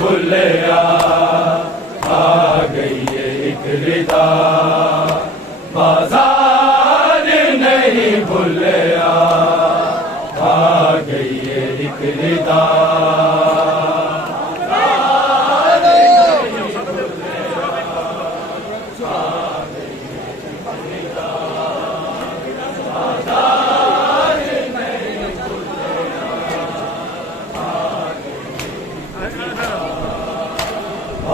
भूलिया आ गई है एक रिदा बाजार नहीं भूलिया आ गई है एक रिदा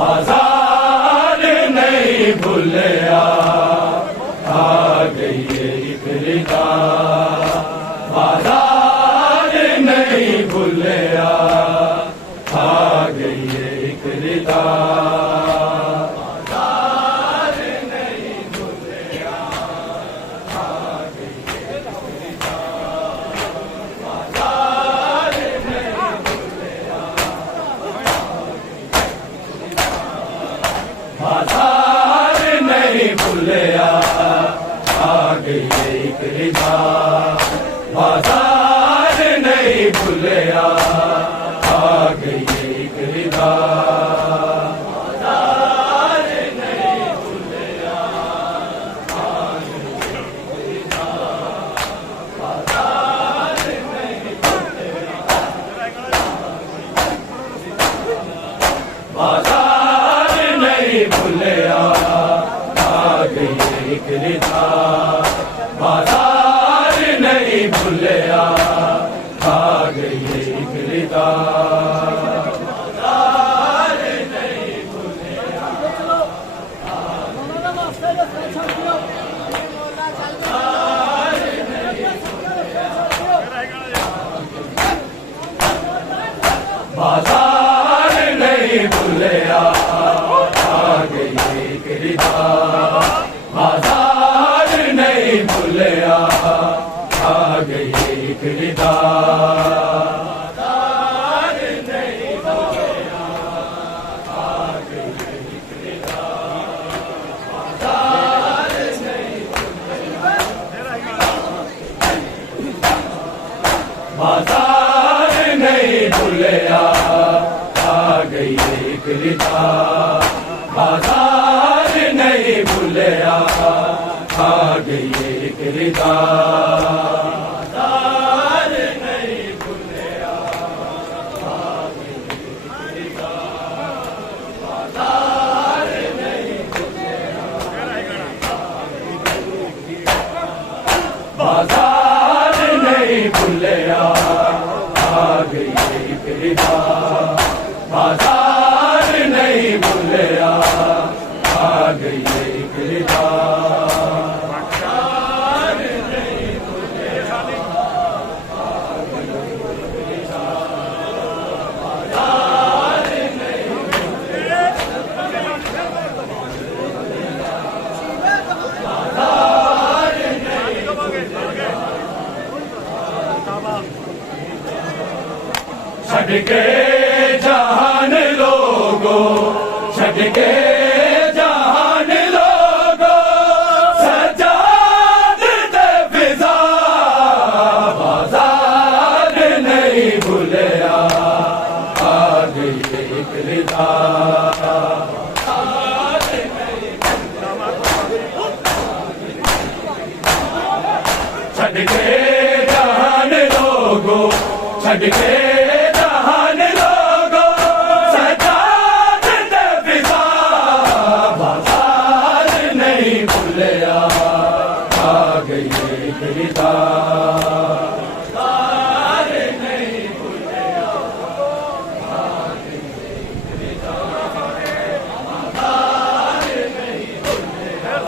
बाजार नहीं भूलिया आ गई है एक रिदा बाजार नहीं भूलिया आ गई है एक रिदा बाजार नहीं भूलिया आ गई है एक रिदा बाजार नहीं भूलिया आ गई है एक रिदा बाजार नहीं भूलिया आ गई है एक रिदा बाजार नहीं भूलिया बाजार नहीं भूलिया आ गई है एक रिदा बाजार नहीं भूलिया आ गई है एक रिदा बाजार नहीं भूलिया बाजार नहीं भूलिया आ गई है एक रिदा बाजार नहीं भूलिया आ गई है एक रिदा बाजार नहीं भूलिया आ गई है एक रिदा बाजार नहीं बाजार नहीं भूलिया आ गई है एक रिदा बाजार नहीं भूलिया आ गई है एक रिदा बाजार नहीं भूलिया आ गई है एक रिदा बाजार नहीं भूलिया बाजार नहीं भूलिया आ गई है एक रिदा बाजार नहीं भूलिया आ गई है एक रिदा बाजार नहीं भूलिया बाजार नहीं भूलिया बाजार नहीं भूलिया छड़ के जहान लोगो छड़ के जहान लोगो सजाद दे फिजा बाजार नहीं भूलिया आ गई है एक रिदा छड़ के जहान लोगो छड़ के जहान लोगो सजाद दे फिजा बाजार नहीं भूलिया आ गई है एक रिदा बाजार नहीं भूलिया आ गई है एक रिदा बाजार नहीं भूलिया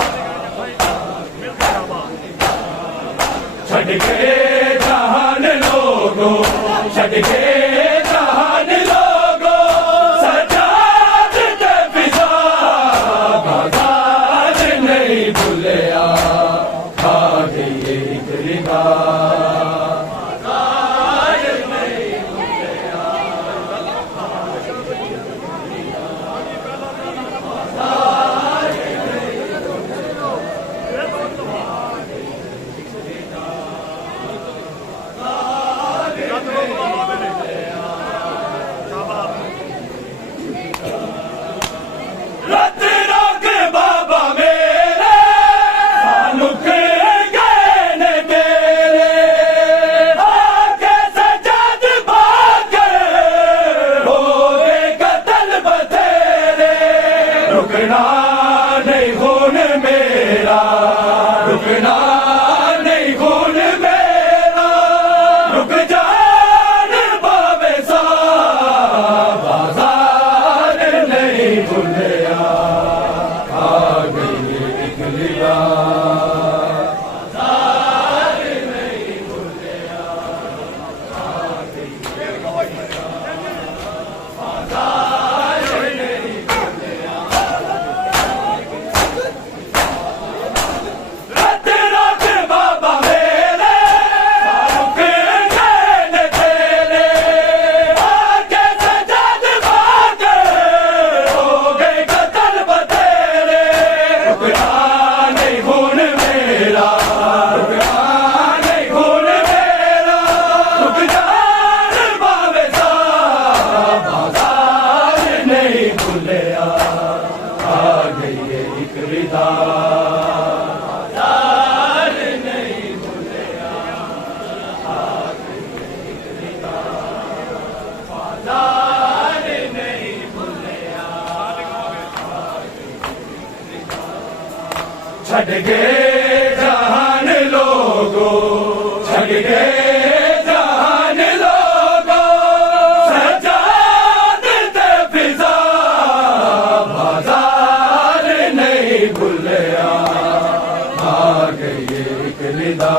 छड़ के जहान लोगो छड़ के छड़ गए जहान लोगो, छड़ गए जहान लोगो, सजाद ते फिजा बाजार नहीं भूलिया, आ गई एक निदा।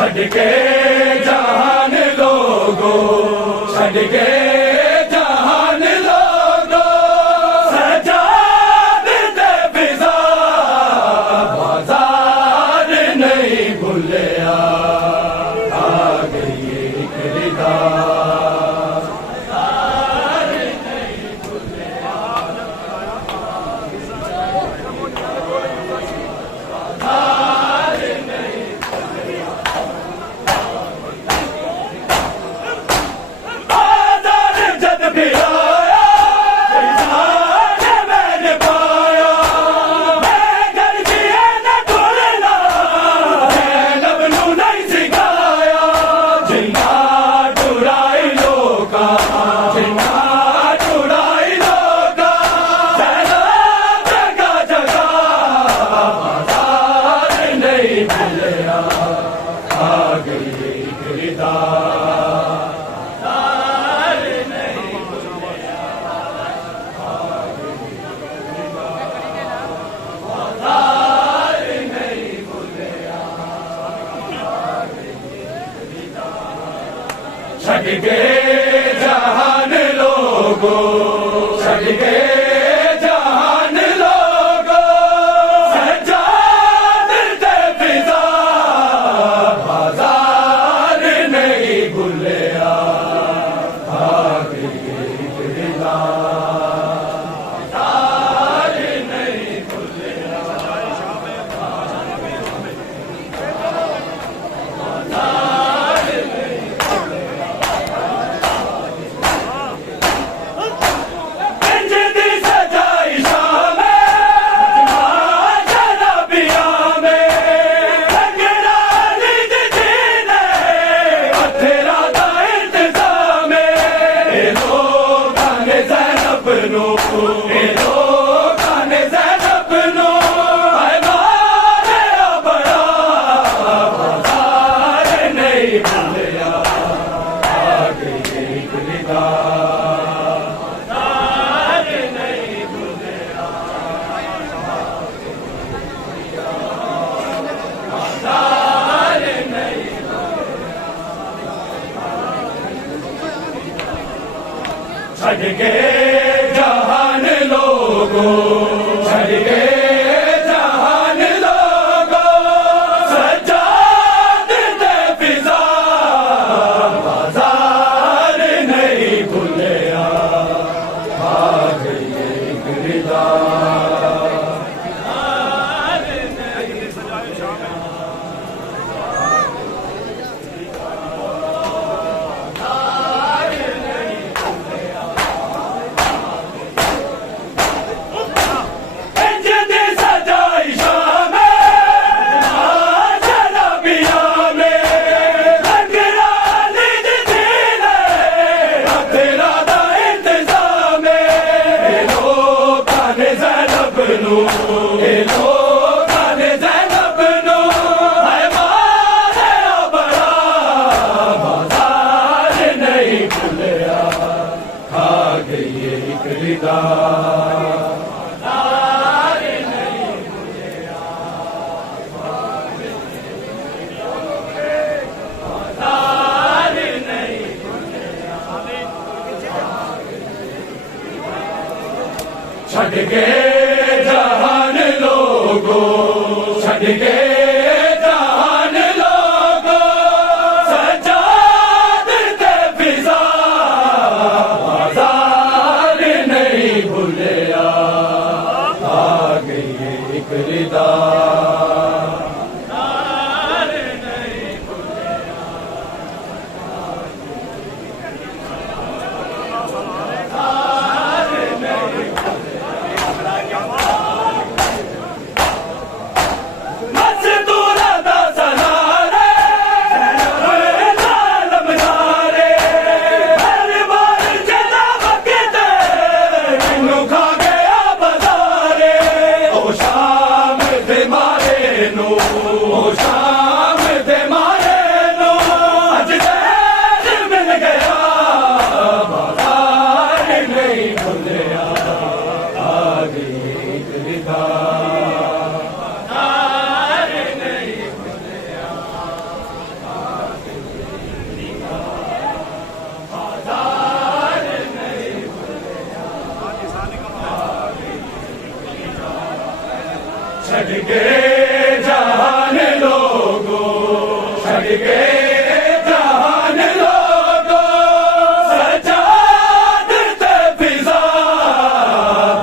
छड़ गए जहान लोगो, छड़ गए जहान लोगो, सजाद ते फिजा बाजार नहीं भूलिया, आ गई एक निदा। छड़ गए जहान लोगो, छड़ गए जहान लोगो, सजाद ते फिजा बाजार नहीं भूलिया, आ गई एक निदा। छड़ गए जहान लोगो, छड़ गए जहान लोगो, सजाद ते फिजा बाजार नहीं भूलिया, आ गई एक निदा। छड़ के जहान लोगो, छड़ के जहान लोगो, सजाद ते फिजा बाजार नहीं भूलिया, आ गई एक रिदा छड़ के जहान लोगो, छड़ के जहान लोगो, सजाद ते फिजा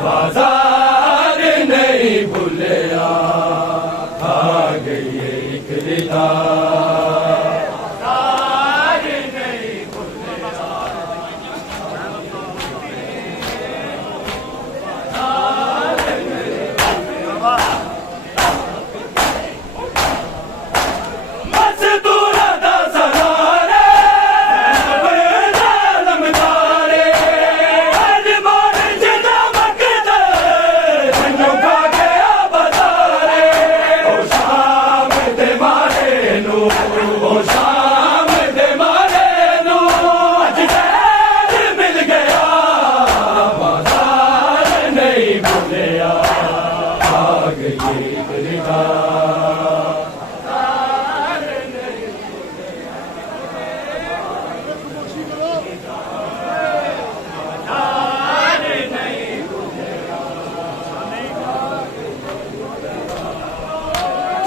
बाजार नहीं भूलिया, आ गई एक रिदा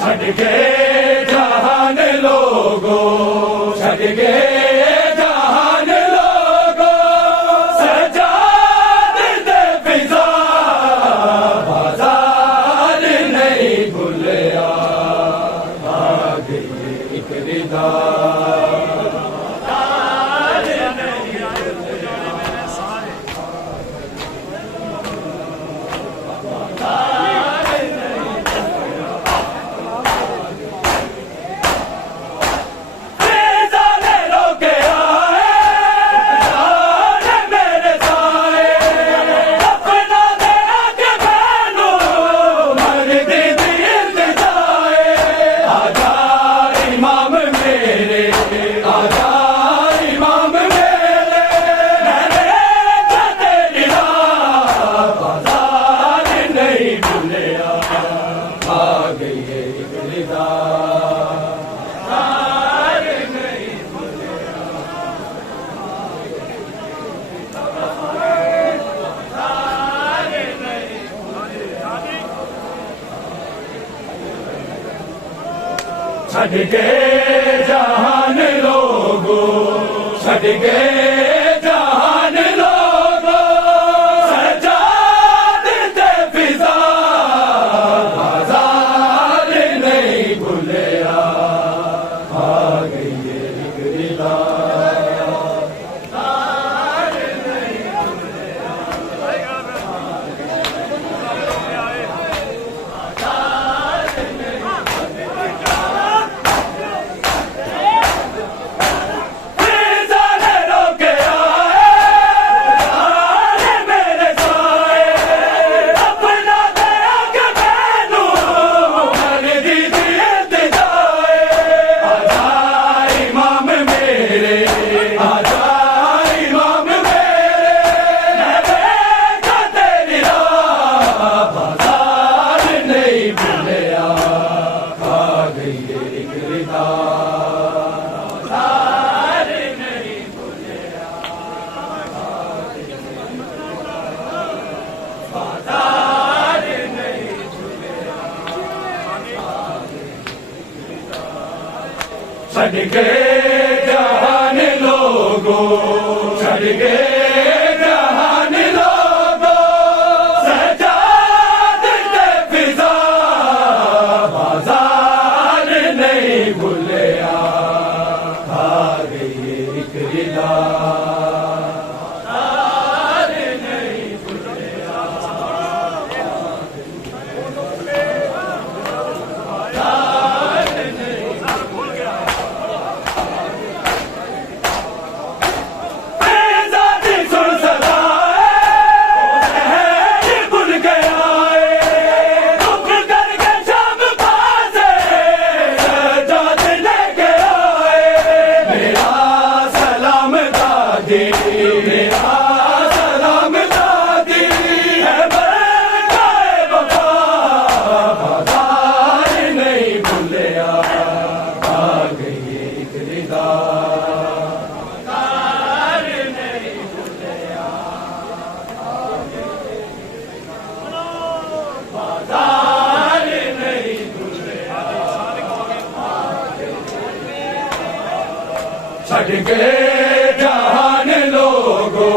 छड़ के जहान लोगो, छड़ के जहान लोगो, सजाद ते फिजा बाजार नहीं भूलिया, आ गई एक रिदा छड़ के जहान लोगो, छड़ के जहान लोगो, सजाद ते फिजा बाजार नहीं भूलिया, आ गई एक रिदा के छड़ गए जहान लोगों, छड़ गए जहान लोगों, सजाद के फिजा बाजार नहीं भूलिया, आ गई एक रिदा छड़ गए जहान लोगों,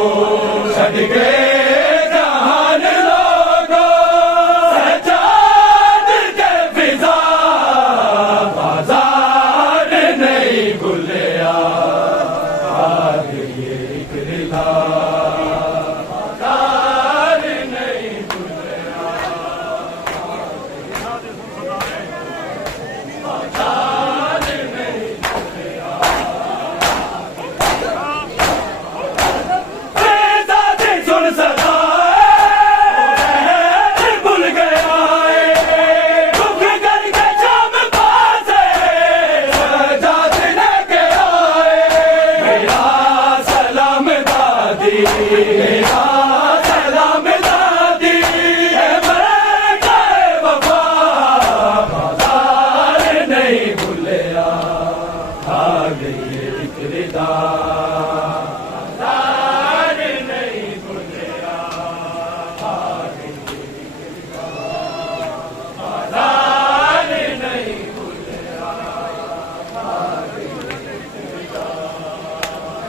छड़ गए जहान लोगों, सजाद के फिजा बाजार नहीं भूलिया, आ गई एक रिदा बाजार नहीं भूलिया, बाजार नहीं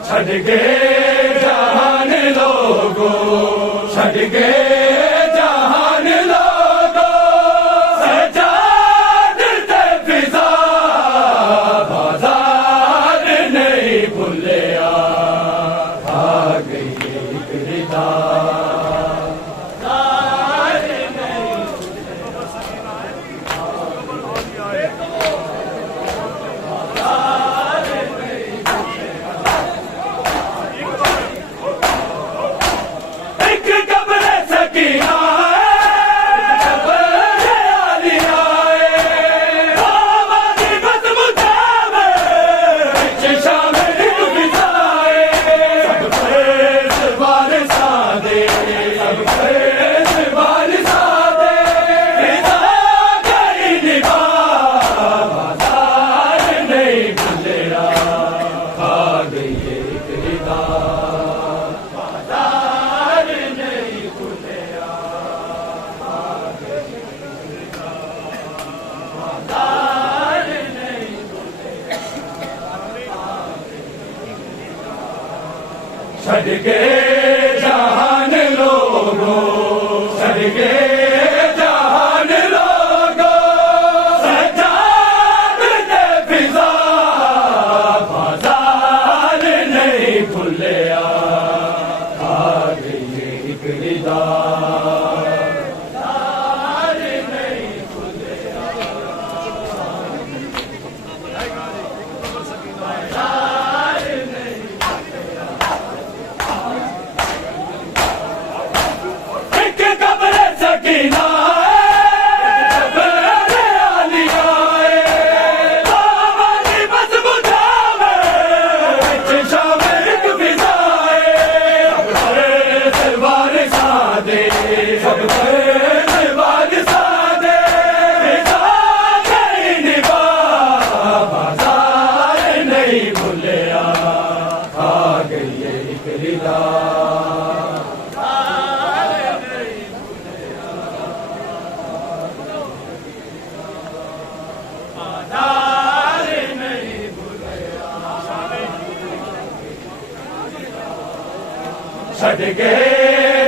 छड़ गए जहान लोगों, छड़ गए जहान लोगों, सजाद के फिजा बाजार नहीं भूलिया, आ गई एक रिदा बाजार नहीं छड़ गए जहान लोगों, छड़ गए जहान लोगों, सजाद के फिजा बाजार नहीं भूलिया, आ गई एक रिदा बाजार नहीं भूलिया, बाजार नहीं ਛੱਡ ਕੇ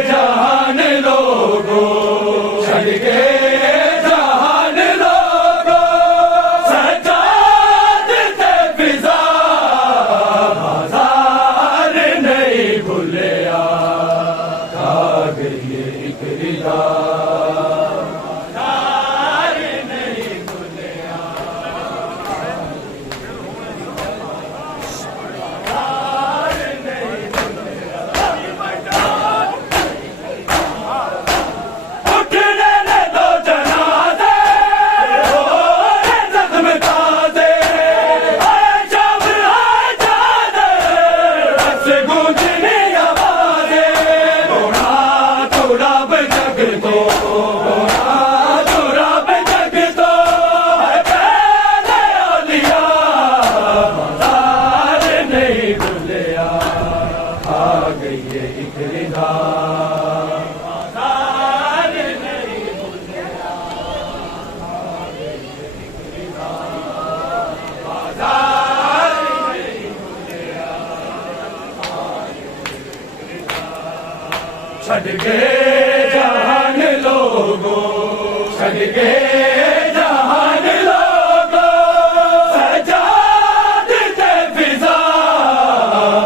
ਜਹਾਨ ਲੋਗੋ ਛੱਡ ਕੇ ਜਹਾਨ ਲੋਗੋ ਸਜਾਦ ਤੇ ਫਿਜ਼ਾ ਬਾਜ਼ਾਰ ਨਹੀਂ ਭੁੱਲਿਆ ਆ ਗਈ ਇੱਕ ਰਿਦਾ ਛੱਡ ਕੇ ਜਹਾਨ ਲੋਗੋ ਛੱਡ ਕੇ ਜਹਾਨ ਲੋਗੋ ਸਜਾਦ ਤੇ ਫਿਜ਼ਾ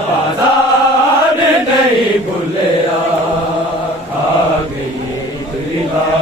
ਬਾਜ਼ਾਰ ਨਹੀਂ ਭੁੱਲਿਆ ਖਾ ਗਈ ਇੱਕ ਰਿਦਾ